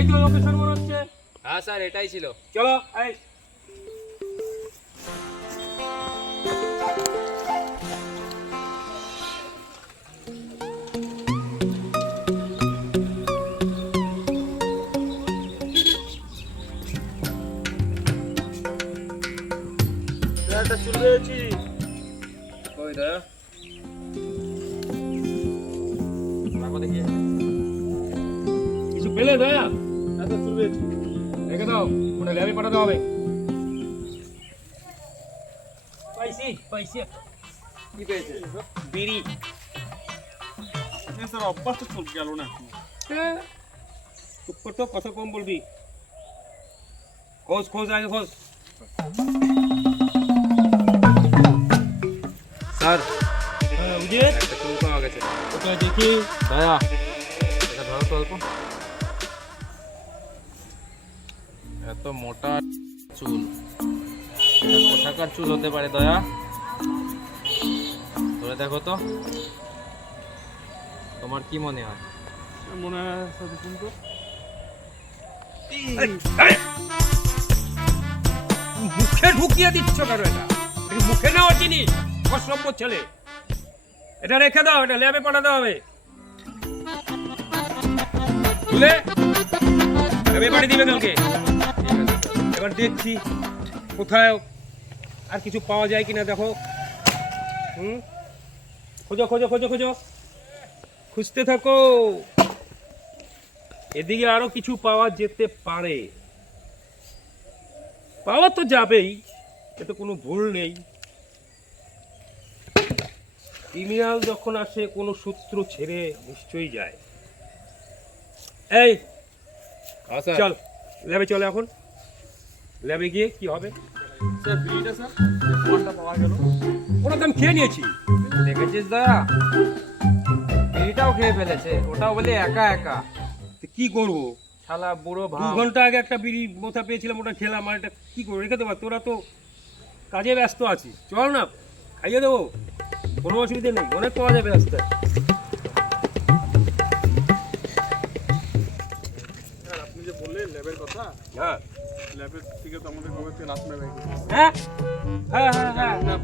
এটাই তো লোকেশন মনে হচ্ছে। হ্যাঁ স্যার এটাই ছিল। চলো এই একটা চুল পেয়েছি। কই দয়া রাখো দেখি। কিছু পেলে দয়া? একটা চুল পেয়েছি, রেখে দাও, ওটা ল্যাবে পাঠাতে হবে। পাইছি পাইছি। কি পেয়েছে? বিড়ি। স্যার অভ্যাসটা চল গেল না। চুপ কর তো, কথা কম বলবি। খোঁজ খোঁজ আগে খোঁজ। স্যার হ্যাঁ বুঝে একটা চুল পাওয়া গেছে। ওটা দেখি। দয়া এটা ধরো তো অল্প। এত মোটা চুল, এটা কোথাকার চুল হতে পারে দয়া? ধরে দেখো তো, তোমার কি মনে হয়? মনে হয় স্যার দেখুন তো। মুখে ঢুকিয়ে দিচ্ছ কেন? এটা মুখে নেওয়া চিনি, অসভ্য ছেলে। এটা রেখে দাও, এটা ল্যাবে পাঠাতে হবে। বুঝলে, ল্যাবে পাঠিয়ে দিবে কালকে। এবার দেখছি কোথায় আর কিছু পাওয়া যায় কিনা, দেখো। খোঁজো খোঁজো খোঁজো খোঁজো, খুঁজতে থাকো। এদিকে আরো কিছু পাওয়া যেতে পারে, পাওয়া তো যাবেই, এতে কোনো ভুল নেই। ক্রিমিনাল যখন আসে কোনো সূত্র ছেড়ে নিশ্চয়ই যায়। এই হ্যাঁ স্যার। চল ল্যাবে চলে, এখন ল্যাবে গিয়ে কি হবে। স্যার বিড়িটা স্যার কোনটা পাওয়া গেল? ওটা তো আমি খেয়ে নিয়েছি। দেখেছিস দয়া, এইটাও খেয়ে ফেলেছে, ওটাও বলে একা একা। তো কি করবো? শালা বুড়ো 2 ভাব। ঘন্টা আগে একটা বিড়ি মোথা পেয়েছিলাম, ওটা খেলাম। আর এটা কি করবো, রেখে দেবো? তোরা তো কাজে ব্যস্ত আছিস, চল না খাইয়ে দেবো, কোনো অসুবিধা নেই, অনেক পাওয়া যাবে রাস্তায়। স্যার আপনি যে বললেন ল্যাবের কথা, হ্যাঁ ল্যাবের থেকে তো আমাদের কবে থেকে লাস্ট ম্যাচ হ্যাঁ হ্যাঁ হ্যাঁ হ্যাঁ,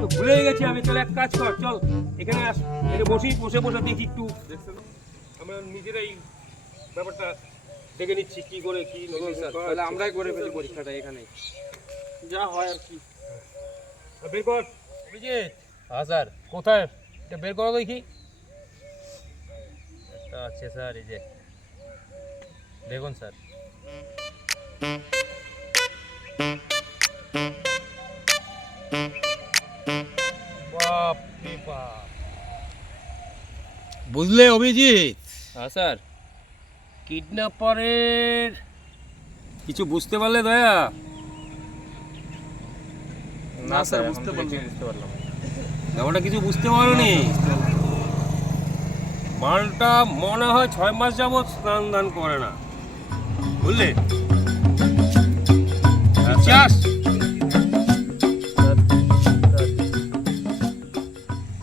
তো ভুলেই গেছি আমি। চল এক কাজ কর, চল এখানে আস, এখানে বসে বসে দেখি একটু। দেখছেন? আমরা নিজেরাই ব্যাপারটা দেখে নিচ্ছি কি করে কি স্যার তাহলে আমরাই করে ফেলি পরীক্ষাটা এখানে। যা হয় আর কি। বের কর। অভিজিৎ, হ্যাঁ স্যার। কোথায় এটা বের করো দেখি। একটা আছে স্যার, এই যে দেখুন স্যার। বাপ রে বাপ। বুঝলে অভিজিৎ, হ্যাঁ স্যার। কিডন্যাপারের কিছু বুঝতে পারলে দয়া? না স্যার বুঝতে বুঝতে পারলাম। ব্যাপারটা কিছু বুঝতে পারোনি? মালটা মনে হয় 6 মাস যাবৎ স্নান দান করে না, বুঝলে? চাস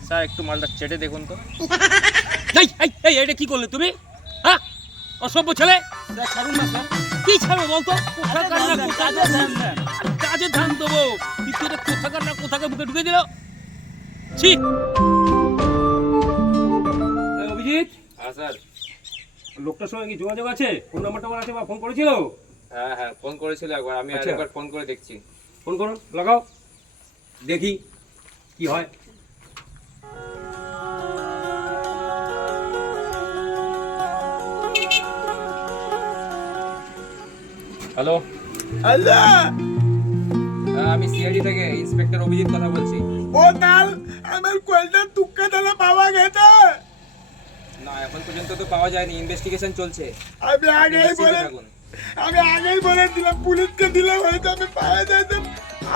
স্যার একটু মালটা চেটে দেখুন তো। এই এই এই এটা কি করলে তুমি? হ্যাঁ, অসভ্য ছেলে। স্যার ছাড়ুন না স্যার। কি ছাড়ো বলতো? কোথাকার না কোথাকার কাজে ধ্যান দেবো, কিন্তু এটা কোথাকার না কোথাকার বুকে ঢুকে দিল। ছি। এই অভিজিৎ, হ্যাঁ স্যার। লোকটার সঙ্গে কি যোগাযোগ আছে? ফোন নাম্বারটা আমার আছে বা ফোন করেছিল? হ্যাঁ হ্যাঁ ফোন করেছিল একবার, আমি আচ্ছা। আরেকবার ফোন করে দেখছি। ফোন করো, লাগাও, দেখি কি হয়। হ্যালো, আল্লাহ আমি সিআইডি থেকে ইন্সপেক্টর অভিজিৎ কথা বলছি। ও কাল আমার কয়টা টুকরা দানা পাওয়া গেছে। না এখন পর্যন্ত তো পাওয়া যায়নি, ইনভেস্টিগেশন চলছে। আমি আগেই বলে থাকুন। আমি আগেই বলে দিলাম, পুলিশকে দিলাম, হয়তো আমি পাওয়া যাইতাম।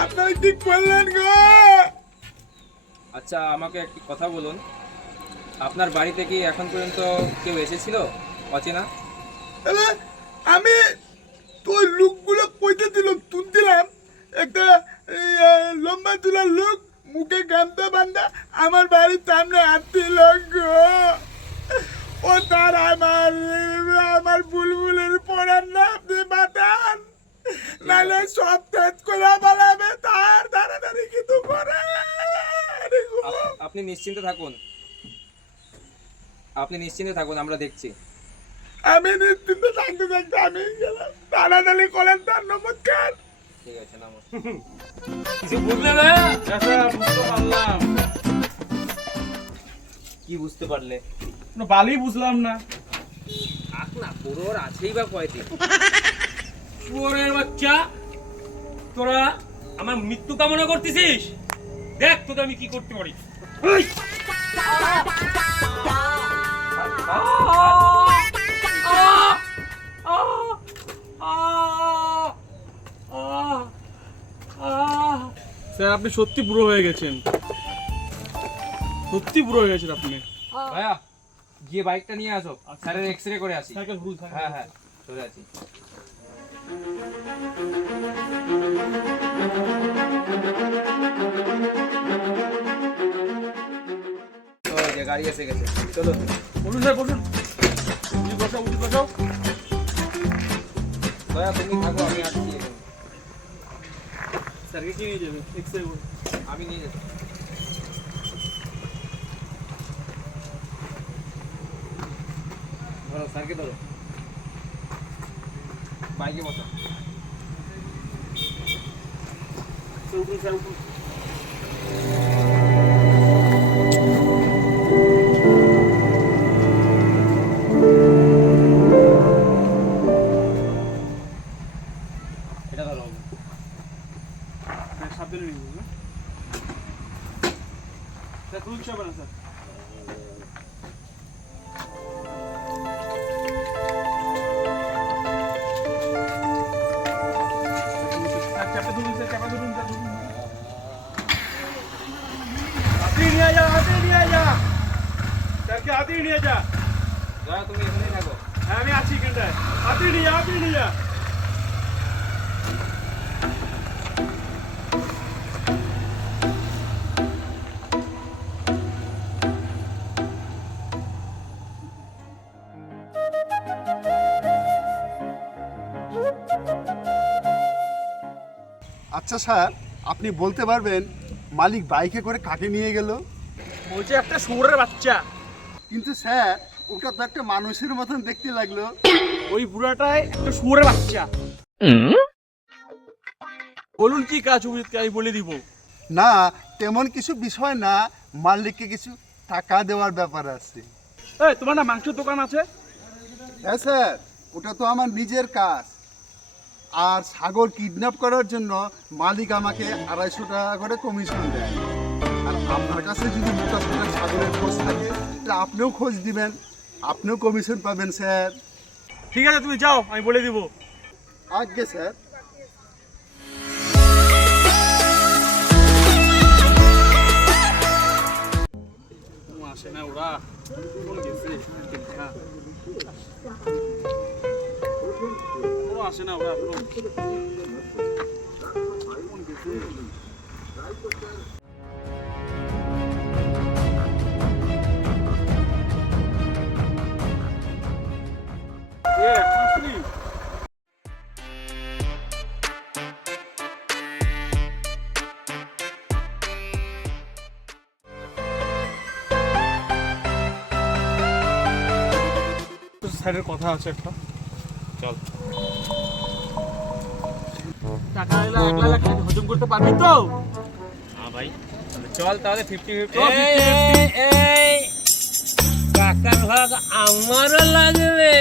আপনারা কি করলেন গো? আচ্ছা আমাকে একটি কথা বলুন, আপনার বাড়িতে কি এখন পর্যন্ত কেউ এসেছিল অচেনা? তাহলে আমি তোর লোকগুলো কইতে দিলাম, তুলছিলাম একটা লম্বা তুলার লোক, মুখে গামছা বান্ধা আমার বাড়ির সামনে আসছিল গো। ও তার আমার বুলবুলের সব তেজ করে পালাবে, তার তাড়াতাড়ি কিছু করে। আপনি নিশ্চিন্তে থাকুন, আমরা দেখছি। আমি নিশ্চিন্ত থাকতে থাকতে আমি গেলাম, তাড়াতাড়ি করেন, তার নমস্কার। ঠিক আছে, নামো। কিছু বুঝলে না? চাচা, বুঝতে পারলাম। কি বুঝতে পারলে? বালি বুঝলাম না। থাক না, পুরোর আছেই বা কয়দিন। শুয়োরের বাচ্চা, তোরা আমার মৃত্যু কামনা করতেছিস? দেখ তোকে আমি কি করতে পারি। এই! স্যার আপনি সত্যি বুড়ো হয়ে গেছেন, সত্যি বুড়ো হয়ে গেছেন আপনি। ভাইয়া, গিয়ে বাইকটা নিয়ে আসো, স্যারের এক্সরে করে আসি। সাইকেল ভুল থাকে। হ্যাঁ হ্যাঁ, চলে আসি। ওই যে গাড়ি এসে গেছে, চলো। বলুন স্যার, বলুন। বসাও, বসাও। ভাইয়া তুমি থাকো, আমি আসছি এখন। স্যারকে কি নিয়ে যাবে? এক্সরে করে। আমি নিয়ে যাচ্ছি। ধরো, স্যারকে ধরো, বাইকে বসো। স্যার উঠুন, স্যার উঠুন। এটা ধরো। হ্যাঁ, সাবধানে নিয়ে যাবেন। স্যার রুলস হবে না স্যার। স্যার চাপে ধরুন, স্যার চাপা ধরুন, স্যার ধরুন। হাতে নিয়ে যা, হাতে নিয়ে যা। স্যারকে হাতে নিয়ে যা। দয়া, তুমি এখানেই থাকো। হ্যাঁ আমি আছি এখানটায়। হাতে নিয়ে যা, হাতে নিয়ে যা। আচ্ছা স্যার, আপনি বলতে পারবেন মালিক বাইকে করে কাকে নিয়ে গেল? বলছে একটা শুয়োরের বাচ্চা। কিন্তু স্যার, ওটা তো একটা মানুষের মতন দেখতে লাগলো। ওই বুড়াটাই একটা শুয়োরের বাচ্চা। বলুন কি কাজ উচিত, আমি বলে দিব। না, তেমন কিছু বিষয় না, মালিককে কিছু টাকা দেওয়ার ব্যাপার আছে। এই তোমার না মাংসের দোকান আছে? হ্যাঁ স্যার, ওটা তো আমার নিজের কাজ। আর ছাগল কিডন্যাপ করার জন্য মালিক আমাকে 250 টাকা করে কমিশন দেয়। আর আপনার কাছে যদি মোটা সোটা ছাগলের খোঁজ থাকে, তাহলে আপনিও খোঁজ দিবেন, আপনিও কমিশন পাবেন স্যার। ঠিক আছে, তুমি যাও, আমি বলে দিব। আজ্ঞে স্যার। আসে না ওরা, কোন গেছে? ও আসে না ওরা, কোন গেছে? আসলি স্যারের কথা আছে একটা। চল। টাকা এলে 1 লাখ হজম করতে পারবি তো? হ্যাঁ ভাই, চল তাহলে 50-50। টাকার ভাগ আমারও লাগবে।